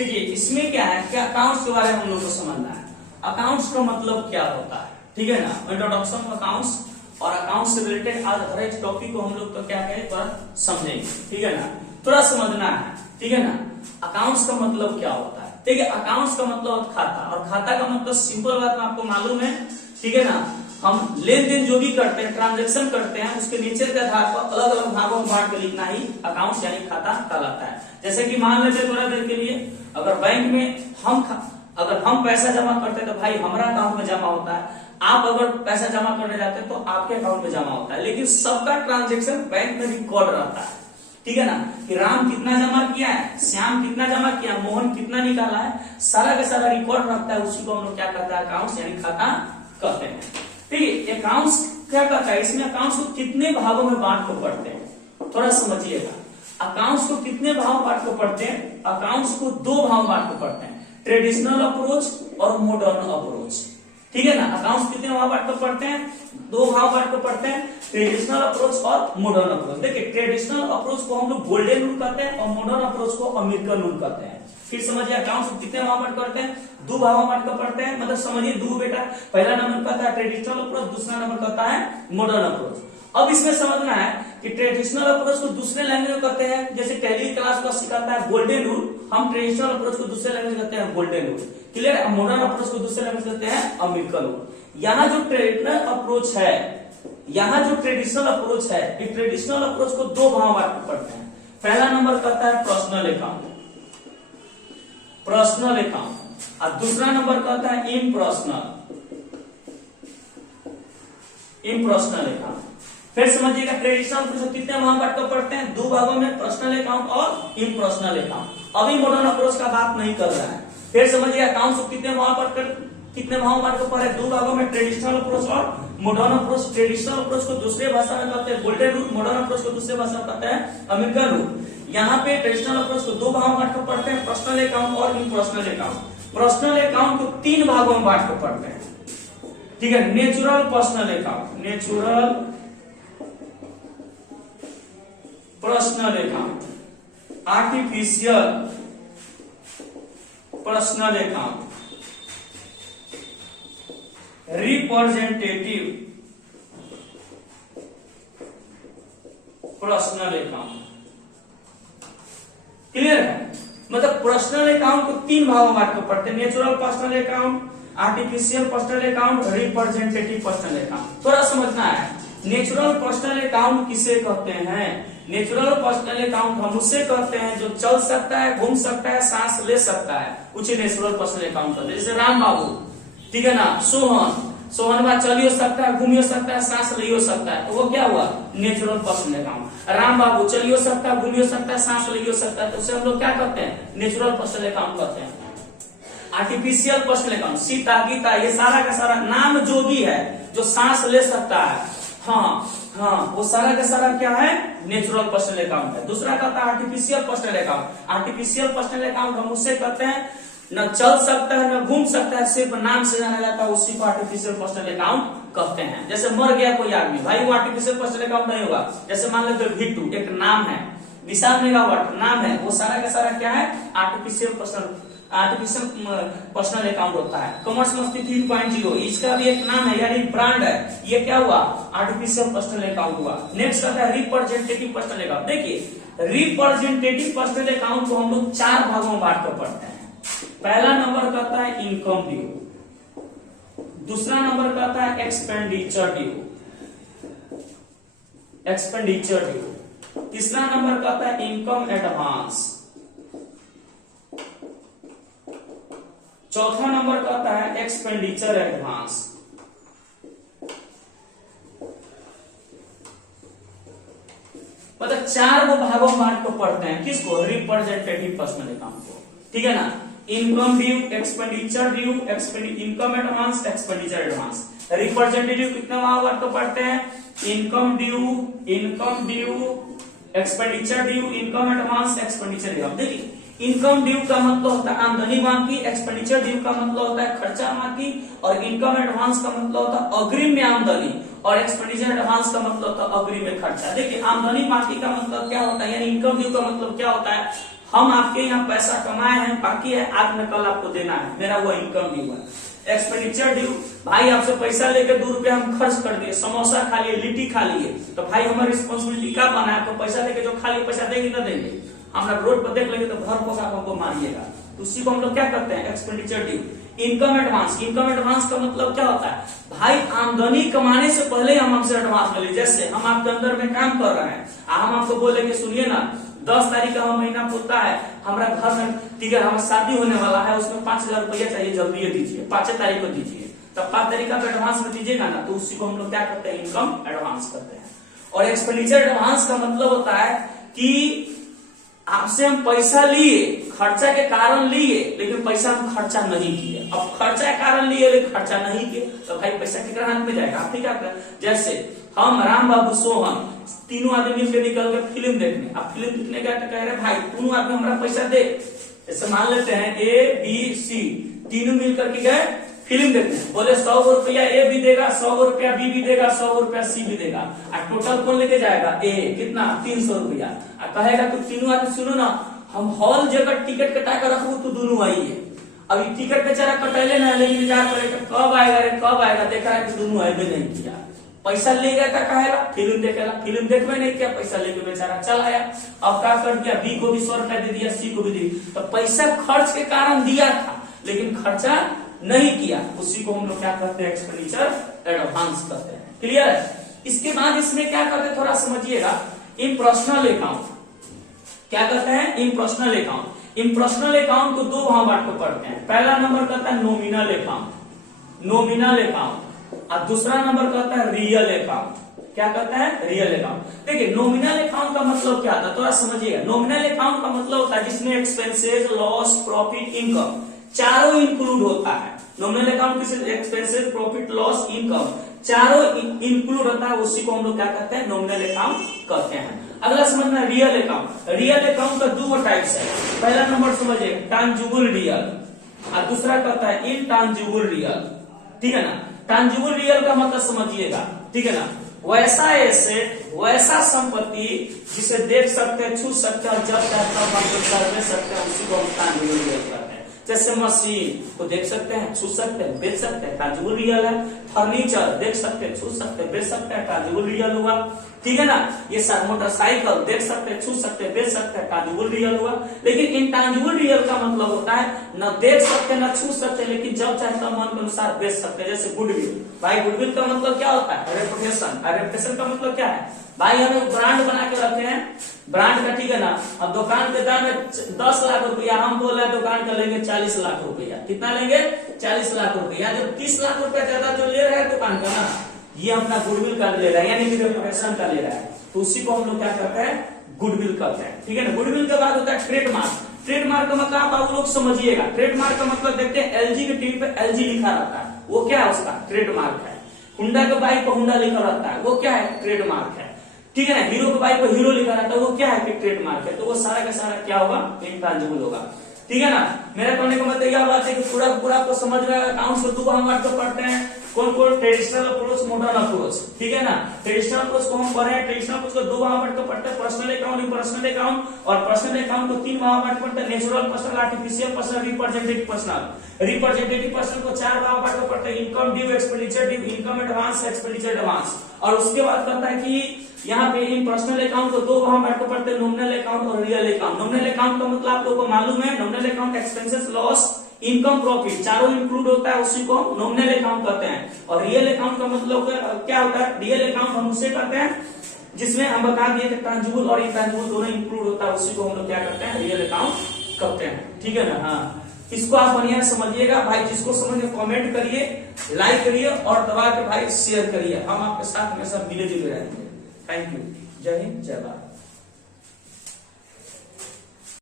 देखिए इसमें क्या है, क्या अकाउंट्स के बारे में हम लोग को समझना है। अकाउंट्स का मतलब क्या होता है, ठीक है ना, इंट्रोडक्शन ऑफ अकाउंट्स और अकाउंट्स से रिलेटेड आज हर एक टॉपिक को हम लोग तो क्या कहें पर समझेंगे, ठीक है ना, थोड़ा समझना है, ठीक है ना। अकाउंट्स का मतलब क्या होता है, ठीक है, अकाउंट्स का मतलब खाता, और खाता का मतलब सिंपल बात में आपको मालूम है, ठीक है ना, हम लेन देन जो भी करते हैं, ट्रांजैक्शन करते हैं, उसके नेचर के आधार पर अलग अलग भागों में बांट कर लिखना ही अकाउंट्स यानी खाता कहलाता है। जैसे कि मान लेते थोड़ा देर के लिए, अगर बैंक में अगर हम पैसा जमा करते हैं तो भाई हमारा अकाउंट में जमा होता है, आप अगर पैसा जमा करने जाते हैं तो आपके अकाउंट में जमा होता है, लेकिन सबका ट्रांजेक्शन बैंक में रिकॉर्ड रहता है, ठीक है ना, कि राम कितना जमा किया है, श्याम कितना जमा किया, मोहन कितना निकाला है, सारा का सारा रिकॉर्ड रहता है, उसी को हम लोग क्या कहते हैं, अकाउंट्स यानी खाता कहते हैं। ठीक है, अकाउंट्स क्या कहता है, इसमें अकाउंट्स को कितने भागों में बांट को पढ़ते हैं, थोड़ा समझिएगा। अकाउंट्स को कितने भाग बांट को पढ़ते हैं, अकाउंट्स को दो भाग बांट को पढ़ते हैं, ट्रेडिशनल अप्रोच और मॉडर्न अप्रोच, ठीक है ना। अकाउंट्स कितने भाग बांट को पढ़ते हैं, दो भाग बांट को पढ़ते हैं, ट्रेडिशनल अप्रोच और मॉडर्न अप्रोच। देखिए ट्रेडिशनल अप्रोच को हम लोग गोल्डन रूल कहते हैं और मॉडर्न अप्रोच को अमेरिकन रूल कहते हैं। फिर समझिए अकाउंट्स को कितने भाग बांट करते हैं, दो भागों बांट कर पढ़ते हैं, मतलब समझिए दो बेटा, पहला नंबर कहता है ट्रेडिशनल अप्रोच, दूसरा नंबर कहता है मॉडर्न अप्रोच। अब इसमें समझना है कि ट्रेडिशनल अप्रोच को दूसरे लैंग्वेज में कहते हैं, जैसे टैली क्लास को सिखाता है गोल्डन रूल, हम ट्रेडिशनल अप्रोच को दूसरे लैंग्वेज कहते हैं golden rule, clear. Modern approach को दूसरे लैंग्वेज कहते हैं अमेरिकन रूल। यहाँ जो ट्रेडिशनल अप्रोच है, यहाँ जो ट्रेडिशनल अप्रोच है, इस ट्रेडिशनल अप्रोच को दो भाग बांट पढ़ते हैं। पहला नंबर कहता है पर्सनल अकाउंट, पर्सनल अकाउंट, और दूसरा नंबर कहता है इम्पर्सनल, इम्पर्सनल अकाउंट। फिर समझिएगा ट्रेडिशनल अप्रोच कितने भाग बांट कर पढ़ते हैं, दो भागों में, पर्सनल अकाउंट और इम्पर्सनल अकाउंट। अभी मॉडर्न अप्रोच का बात नहीं कर रहा है। फिर समझिए अकाउंट्स को कितने भाग बांट कर पढ़े, दो भागों में, ट्रेडिशनल अप्रोच और मॉडर्न अप्रोच। ट्रेडिशनल अप्रोच को दूसरे भाषा में कहते हैं गोल्डन रूल, मॉडर्न अप्रोच को दूसरे भाषा में कहते हैं अमेरिकन रूल। यहाँ पे ट्रेडिशनल अप्रोच को दो भागों में बांट कर पढ़ते हैं, पर्सनल अकाउंट और इम्पर्सनल अकाउंट। पर्सनल अकाउंट को तीन भागों में बांट कर पढ़ते हैं, ठीक है, natural personal account, natural personal account, artificial personal account, representative personal account. Clear है, मतलब पर्सनल अकाउंट को तीन भागों में बांट कर पढ़ते हैं, natural personal account, artificial personal account, representative personal account. थोड़ा समझना है, नेचुरल पर्सनल अकाउंट किसे कहते हैं, नेचुरल पर्सनल अकाउंट हम उसे कहते हैं जो चल सकता है, घूम सकता है, सांस ले सकता है, उसे नेचुरल पर्सनल अकाउंट कहते हैं। जैसे राम बाबू, ठीक है ना, सोहन बा चल सकता है, घूम सकता है, सांस ले सकता है, तो वो क्या हुआ, नेचुरल पर्सनल अकाउंट। राम बाबू चल सकता है, घूम सकता है, सांस ले सकता है, तो उसे हम लोग क्या कहते हैं, नेचुरल पर्सनल अकाउंट कहते हैं। Artificial personal account, Sita Gita ये सारा का सारा नाम जो भी है जो सांस ले सकता है, हाँ वो सारा का सारा क्या है, नेचुरल पर्सनल अकाउंट है। दूसरा कहता है artificial personal account. Artificial personal account हम उससे कहते हैं न चल सकता है न घूम सकता है, सिर्फ नाम से जाना जाता है, उसी को आर्टिफिशियल पर्सनल अकाउंट कहते हैं। जैसे मर गया कोई आदमी, भाई वो आर्टिफिशियल पर्सनल अकाउंट नहीं होगा। जैसे मान लेते भिट्टू एक नाम है, विशाल मेगावाट नाम है, वो सारा का सारा क्या है, आर्टिफिशियल पर्सनल अकाउंट होता है। कॉमर्स मस्ती 3.0 इसका भी एक नाम है यानी ब्रांड है, ये क्या हुआ, आर्टिफिशियल पर्सनल अकाउंट हुआ। नेक्स्ट आता है रिप्रेजेंटेटिव पर्सनल अकाउंट। देखिए रिप्रेजेंटेटिव पर्सनल अकाउंट को हम लोग चार भागों में बांट कर पढ़ते हैं। पहला नंबर कहता है इनकम ड्यू, दूसरा नंबर कहता है एक्सपेंडिचर ड्यू, तीसरा नंबर कहता है इनकम एडवांस, चौथा नंबर कहता है एक्सपेंडिचर एडवांस, मतलब चार वो भागों में बांट को पढ़ते हैं। किसको, रिप्रेजेंटेटिव पर्सनल अकाउंट को, ठीक है ना। Income due, expenditure due, income advance, expenditure advance. Representative कितने भाग बांट को पढ़ते हैं, income due, expenditure due, income advance, expenditure advance. देखिए इनकम ड्यू का मतलब होता है आमदनी बाकी, एक्सपेंडिचर ड्यू का मतलब होता है खर्चा बाकी, और इनकम एडवांस का मतलब होता है अग्रिम में आमदनी, और एक्सपेंडिचर एडवांस का मतलब होता है अग्रिम में खर्चा। देखिए आमदनी बाकी का मतलब क्या होता है, यानी इनकम ड्यू का मतलब क्या होता है, हम आपके यहाँ पैसा कमाए हैं, बाकी है आज में कल आपको देना है, मेरा वो इनकम ड्यू है। एक्सपेंडिचर ड्यू, भाई आपसे पैसा लेके 2 रुपया हम खर्च कर दिए, समोसा खा लिए, लिट्टी खा लिए, तो भाई हमारी रिस्पॉन्सिबिलिटी क्या बना है, तो पैसा लेके जो खा लिए पैसा देंगे ना देंगे, हम रोड पर देख लेंगे तो घर को हमको मारिएगा, तो उसी को हम लोग क्या करते हैं, expenditure due. Income advance, income advance का मतलब क्या होता है, भाई आमदनी कमाने से पहले हम हमसे एडवांस ले, जैसे हम आपके अंदर में काम कर रहे हैं, हम आपको बोलेंगे सुनिए ना 10 तारीख का महीना पूरा है, हमारा घर में ठीक है, हमारा शादी होने वाला है, उसमें 5,000 रुपया चाहिए, जल्दी दीजिए, 5 तारीख को दीजिए, तब 5 तारीख का एडवांस में दीजिएगा ना, तो उसी को हम लोग क्या करते हैं, इनकम एडवांस करते हैं। और एक्सपेंडिचर एडवांस का मतलब होता है कि आपसे हम पैसा लिए, खर्चा के कारण लिए, लेकिन पैसा हम खर्चा नहीं किए। अब खर्चा के कारण लिए लेकिन खर्चा नहीं किए, तो भाई पैसा कितना हाथ में जाएगा, आप क्या करें, जैसे हम राम बाबू सोहन तीनों आदमी मिलकर निकल गए फिल्म देखने, अब फिल्म देखने का कह रहे भाई तीनों आदमी हमारा पैसा दे, जैसे मान लेते हैं ए बी सी तीनों मिलकर के गए फिल्म देखने, बोले 100 रुपया ए भी देगा, 100 रुपया बी भी देगा, 100 रुपया सी भी देगा, और टोटल कौन लेके जाएगा, ए कितना 300 रुपया, कहेगा तो तीनों आदमी सुनो ना, हम हॉल जगह टिकट कटा कर रखू तो दोनों आइए, अभी टिकट बेचारा कटैले ना, लेकिन जा करेगा कब आएगा रे कब आएगा, देखा है कि दोनों आए नहीं किया, पैसा ले गया था, कहेगा फिल्म देखेगा, फिल्म देखवे नहीं किया, पैसा लेके बेचारा चला आया, अब क्या कर दिया, बी को भी 100 रुपया दे दिया, सी को भी दे दिया, तो पैसा खर्च के कारण दिया था लेकिन खर्चा नहीं किया, उसी को हम लोग क्या करते हैं, एक्सपेंडिचर एडवांस करते हैं। क्लियर है। इसके बाद इसमें क्या करते हैं, थोड़ा समझिएगा, इम्पर्सनल अकाउंट क्या करते हैं, इम्पर्सनल अकाउंट। इम्पर्सनल अकाउंट को 2 भाग में पढ़ते हैं, पहला नंबर कहता है नॉमिनल अकाउंट, नॉमिनल अकाउंट, और दूसरा नंबर कहता है रियल अकाउंट। क्या कहता है, रियल अकाउंट। देखिए नॉमिनल अकाउंट का मतलब क्या था, थोड़ा समझिएगा। नॉमिनल अकाउंट का मतलब होता है जिसमें एक्सपेंसेस, लॉस, प्रॉफिट, इनकम चारों इंक्लूड होता है। नॉमिनल अकाउंट किसी एक्सपेंसेस, प्रॉफिट, लॉस, इनकम चारों इंक्लूड होता है, उसी को हम लोग क्या कहते हैं, नॉमिनल अकाउंट कहते हैं। अगला समझना रियल अकाउंट। रियल अकाउंट का 2 टाइप्स है, पहला नंबर समझिए टैंजिबल रियल, और दूसरा कहता है इनटैंजिबल रियल। ठीक है ना। टैंजिबल रियल का मतलब समझिएगा, ठीक है ना, वैसा एसेट, वैसा संपत्ति जिसे देख सकते हैं, छू सकते हैं, जब चाहे तब हम लोग कर सकते हैं, उसी को हम टैंजिबल रियल कहते हैं। जैसे मशीन को देख सकते हैं, छू सकते हैं, बेच सकते हैं, टैंजिबल रियल है। फर्नीचर देख सकते हैं, छू सकते हैं, बेच सकते हैं, टैंजिबल रियल हुआ। ठीक है ना। ये सब मोटरसाइकिल देख सकते हैं, छू सकते हैं, बेच सकते हैं, टैंजिबल रियल हुआ। लेकिन इनटैंजिबल रियल का मतलब होता है न देख सकते न छू सकते, लेकिन जब चाहे तब मन के अनुसार बेच सकते हैं। जैसे गुडविल, भाई गुडविल का मतलब क्या होता है, रेपुटेशन। रेपुटेशन का मतलब क्या है, भाई हमें ब्रांड बना के रखे हैं, ब्रांड का, ठीक है ना। अब दुकान के दाम है 10 लाख रुपया, हम बोल रहे हैं दुकान का लेंगे 40 लाख रुपया। कितना लेंगे, 40 लाख रुपया। जब 30 लाख रुपया ज्यादा जो ले रहे हैं दुकान का ना, ये अपना गुडविल का ले रहा है, यानी कि रेपुटेशन का ले रहा है, तो उसी को हम लोग क्या करते हैं, गुडविल करते हैं। ठीक है ना। गुडविल के बाद होता है ट्रेडमार्क। ट्रेडमार्क का मतलब आप लोग समझिएगा। ट्रेडमार्क का मतलब देखते हैं एलजी के टीवी पे एलजी लिखा रहता है, वो क्या है, उसका ट्रेडमार्क है। हुंडा के बाइक पर हुंडा लिखा रहता है, वो क्या है, ट्रेडमार्क है। ठीक है ना। हीरो के बाइक पर हीरो लिखा रहता है, वो क्या है कि ट्रेडमार्क है। तो वो सारा का सारा क्या होगा, इनटैंजिबल होगा। ठीक है ना। मेरा कहने का मतलब यह बात है कि पूरा पूरा आपको समझ में अकाउंट्स को 2 भाग में पढ़ते हैं। कौन कौन, ट्रेडिशनल अप्रोच, मॉडर्न अप्रोच। ठीक है ना। ट्रेडिशनल अप्रोच को हम पढ़े हैं, ट्रेडिशनल अप्रोच को 2 भाग में पढ़ते हैं, पर्सनल अकाउंट, इम्पर्सनल अकाउंट। और पर्सनल अकाउंट को 3 भाग में पढ़ते हैं, natural person, artificial person, representative person. Representative person को 4 भाग में पढ़ते हैं, income due, expenditure due, income advance, expenditure advance. और उसके बाद कहता है कि यहाँ पे इन पर्सनल अकाउंट को 2 भाग में पढ़ते हैं, नॉमिनल अकाउंट और रियल अकाउंट। नॉमिनल अकाउंट का मतलब आप लोगों को मालूम है, nominal account expenses, loss, income, profit चारों इंक्लूड होता है, उसी को नॉमिनल अकाउंट कहते हैं। और रियल अकाउंट का मतलब क्या होता है, रियल अकाउंट हम उसे कहते हैं जिसमें हम बता दिए कि टैंजिबल और इनटैंजिबल दोनों इंक्लूड होता है, उसी को हम लोग क्या करते हैं, रियल अकाउंट कहते हैं। ठीक है ना। हाँ, इसको आप बढ़िया समझिएगा भाई। जिसको समझे कमेंट करिए, लाइक करिए और दबा के भाई शेयर करिए। हम आपके साथ हमेशा मिले जुले रहेंगे। Thank you. जय हिंद, जय भारत।